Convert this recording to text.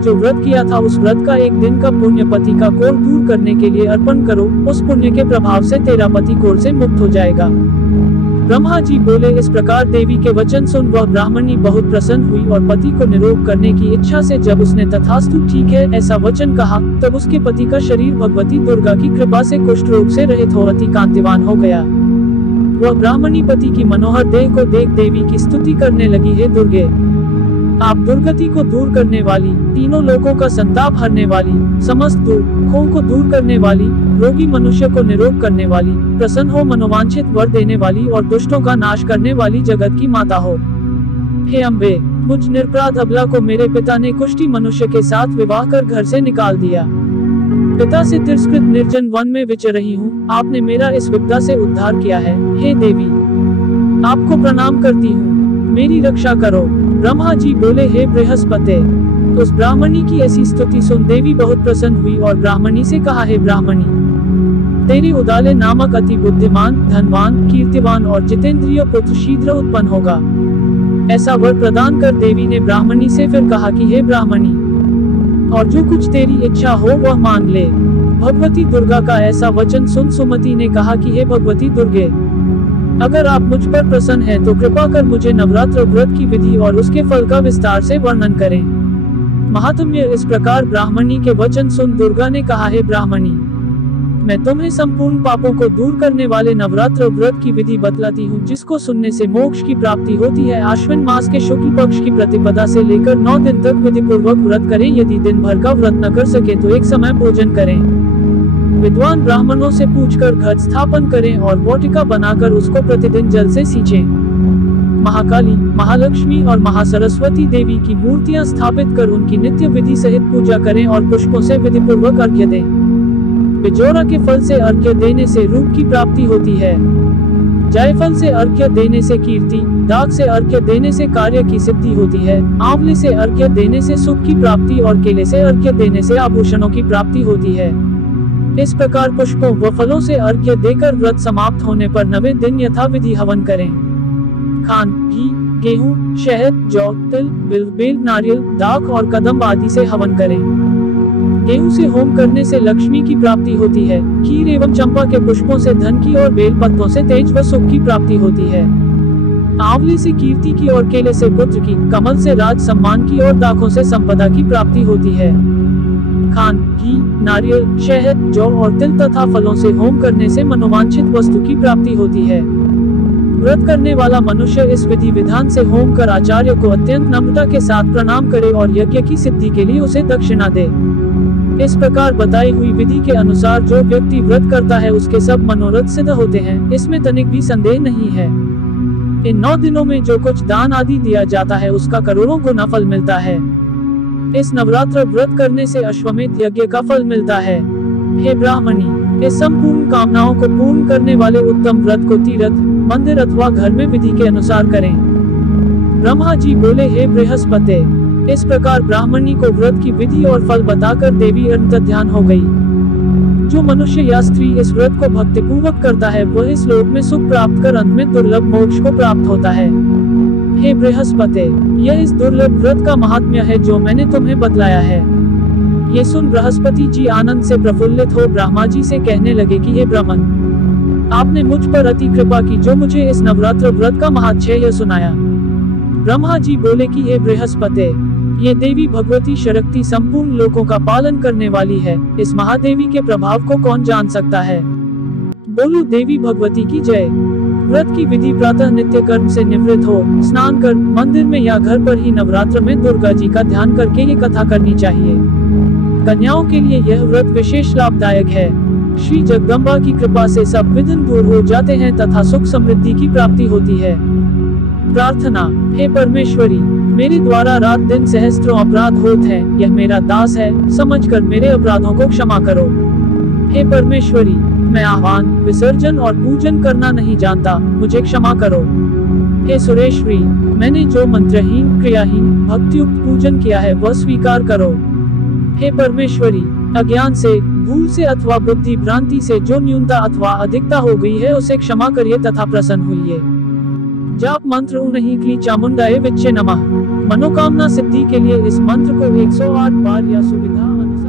जो व्रत किया था उस व्रत का एक दिन का पुण्य पति का कोढ़ दूर करने के लिए अर्पण करो, उस पुण्य के प्रभाव से तेरा पति कोढ़ से मुक्त हो जाएगा। ब्रह्मा जी बोले। इस प्रकार देवी के वचन सुन वह ब्राह्मणी बहुत प्रसन्न हुई और पति को निरोग करने की इच्छा से जब उसने तथास्तु ठीक है ऐसा वचन कहा, तब उसके पति का शरीर भगवती दुर्गा की कृपा से कुष्ठ रोग से रहित हो अति कांतिवान हो गया। वह ब्राह्मणी पति की मनोहर देह को देख देवी की स्तुति करने लगी, हे दुर्गे, आप दुर्गति को दूर करने वाली, तीनों लोकों का संताप हरने वाली, समस्त दुखों को दूर करने वाली, रोगी मनुष्य को निरोग करने वाली, प्रसन्न हो मनोवांछित वर देने वाली और दुष्टों का नाश करने वाली जगत की माता हो। हे अम्बे, मुझ निरपराध अबला को मेरे पिता ने कुष्ठी मनुष्य के साथ विवाह कर घर से निकाल दिया। पिता से तिरस्कृत निर्जन वन में विचर रही हूँ, आपने मेरा इस विपदा से उद्धार किया है। हे देवी, आपको प्रणाम करती हूँ, मेरी रक्षा करो। ब्रह्मा जी बोले, हे बृहस्पति। उस ब्राह्मणी की ऐसी स्तुति सुन देवी बहुत प्रसन्न हुई और ब्राह्मणी से कहा, हे ब्राह्मणी, तेरी उदाले नामक अति बुद्धिमान, धनवान, कीर्तिवान और जितेंद्रिय पुत्र शीघ्र उत्पन्न होगा। ऐसा वर प्रदान कर देवी ने ब्राह्मणी से फिर कहा कि हे ब्राह्मणी, और जो कुछ तेरी इच्छा हो वह मांग ले। भगवती दुर्गा का ऐसा वचन सुन सुमति ने कहा कि हे भगवती दुर्गे, अगर आप मुझ पर प्रसन्न हैं तो कृपा कर मुझे नवरात्र व्रत की विधि और उसके फल का विस्तार से वर्णन करें। महात्म्य। इस प्रकार ब्राह्मणी के वचन सुन दुर्गा ने कहा, हे ब्राह्मणी, मैं तुम्हें संपूर्ण पापों को दूर करने वाले नवरात्र व्रत की विधि बतलाती हूँ, जिसको सुनने से मोक्ष की प्राप्ति होती है। आश्विन मास के शुक्ल पक्ष की प्रतिपदा से लेकर 9 दिन तक विधि पूर्वक व्रत करें। यदि दिन भर का व्रत न कर सके तो एक समय भोजन करें। विद्वान ब्राह्मणों से पूछकर घट स्थापन करें और वाटिका बनाकर उसको प्रतिदिन जल से सींचें। महाकाली, महालक्ष्मी और महासरस्वती देवी की मूर्तियां स्थापित कर उनकी नित्य विधि सहित पूजा करें और पुष्पों से विधि पूर्वक अर्घ्य दें। बिजोरा के फल से अर्घ्य देने से रूप की प्राप्ति होती है। जायफल से अर्घ्य देने से कीर्ति, दाग से अर्घ्य देने से कार्य की सिद्धि होती है, आंवले से अर्घ्य देने से सुख की प्राप्ति और केले से अर्घ्य देने से आभूषणों की प्राप्ति होती है। इस प्रकार पुष्पों व फलों से अर्घ्य देकर व्रत समाप्त होने पर 9वें दिन यथाविधि हवन करें। खान, घी, गेहूं, शहद, जौ, तिल, बिल्व, बेल, नारियल, दाख और कदम्ब आदि से हवन करें। गेहूं से होम करने से लक्ष्मी की प्राप्ति होती है। खीर एवं चंपा के पुष्पों से धन की और बेल पत्तों से तेज व सुख की प्राप्ति होती है। आंवले से कीर्ति की और केले से पुत्र की, कमल से राज सम्मान की और दाखों से संपदा की प्राप्ति होती है। खान, घी, नारियल, शहद, जौ और तिल तथा फलों से होम करने से मनोवांछित वस्तु की प्राप्ति होती है। व्रत करने वाला मनुष्य इस विधि विधान से होम कर आचार्य को अत्यंत नम्रता के साथ प्रणाम करे और यज्ञ की सिद्धि के लिए उसे दक्षिणा दे। इस प्रकार बताई हुई विधि के अनुसार जो व्यक्ति व्रत करता है उसके सब मनोरथ सिद्ध होते हैं, इसमें तनिक भी संदेह नहीं है। इन 9 दिनों में जो कुछ दान आदि दिया जाता है उसका करोड़ों गुना फल मिलता है। इस नवरात्र व्रत करने से अश्वमेध यज्ञ का फल मिलता है। हे ब्राह्मणी, इस संपूर्ण कामनाओं को पूर्ण करने वाले उत्तम व्रत को तीर्थ, मंदिर अथवा घर में विधि के अनुसार करें। ब्रह्मा जी बोले, हे बृहस्पति। इस प्रकार ब्राह्मणी को व्रत की विधि और फल बताकर देवी अंतर्ध्यान हो गई। जो मनुष्य या स्त्री इस व्रत को भक्तिपूर्वक करता है वह इस लोक में सुख प्राप्त कर अंत में दुर्लभ मोक्ष को प्राप्त होता है। हे बृहस्पति, यह इस दुर्लभ व्रत का महात्म्य है जो मैंने तुम्हें बतलाया है। ये सुन बृहस्पति जी आनंद से प्रफुल्लित हो ब्रह्मा जी से कहने लगे कि हे ब्राह्मण, आपने मुझ पर अति कृपा की जो मुझे इस नवरात्र व्रत का महात्म्य सुनाया। ब्रह्मा जी बोले कि हे बृहस्पति, ये देवी भगवती शक्ति संपूर्ण लोकों का पालन करने वाली है। इस महादेवी के प्रभाव को कौन जान सकता है। बोलो देवी भगवती की जय। व्रत की विधि प्रातः नित्य कर्म से निवृत्त हो स्नान कर मंदिर में या घर पर ही नवरात्र में दुर्गा जी का ध्यान करके ये कथा करनी चाहिए। कन्याओं के लिए यह व्रत विशेष लाभदायक है। श्री जगदम्बा की कृपा से सब विघ्न दूर हो जाते हैं तथा सुख समृद्धि की प्राप्ति होती है। प्रार्थना। हे परमेश्वरी, मेरे द्वारा रात दिन सहस्त्रों अपराध होते हैं, यह मेरा दास है, समझकर मेरे अपराधों को क्षमा करो। हे परमेश्वरी, मैं आह्वान, विसर्जन और पूजन करना नहीं जानता, मुझे क्षमा करो। हे सुरेश्वरी, मैंने जो मंत्रहीन, क्रियाहीन, भक्तियुक्त पूजन किया है वह स्वीकार करो। हे परमेश्वरी, अज्ञान से, भूल से अथवा बुद्धि भ्रांति से जो न्यूनता अथवा अधिकता हो गई है उसे क्षमा करिए तथा प्रसन्न हुइए। जाप मंत्र उन्हीं चामुंडाए विच्चे नमः। मनोकामना सिद्धि के लिए इस मंत्र को 108 बार या सुविधा अनुसार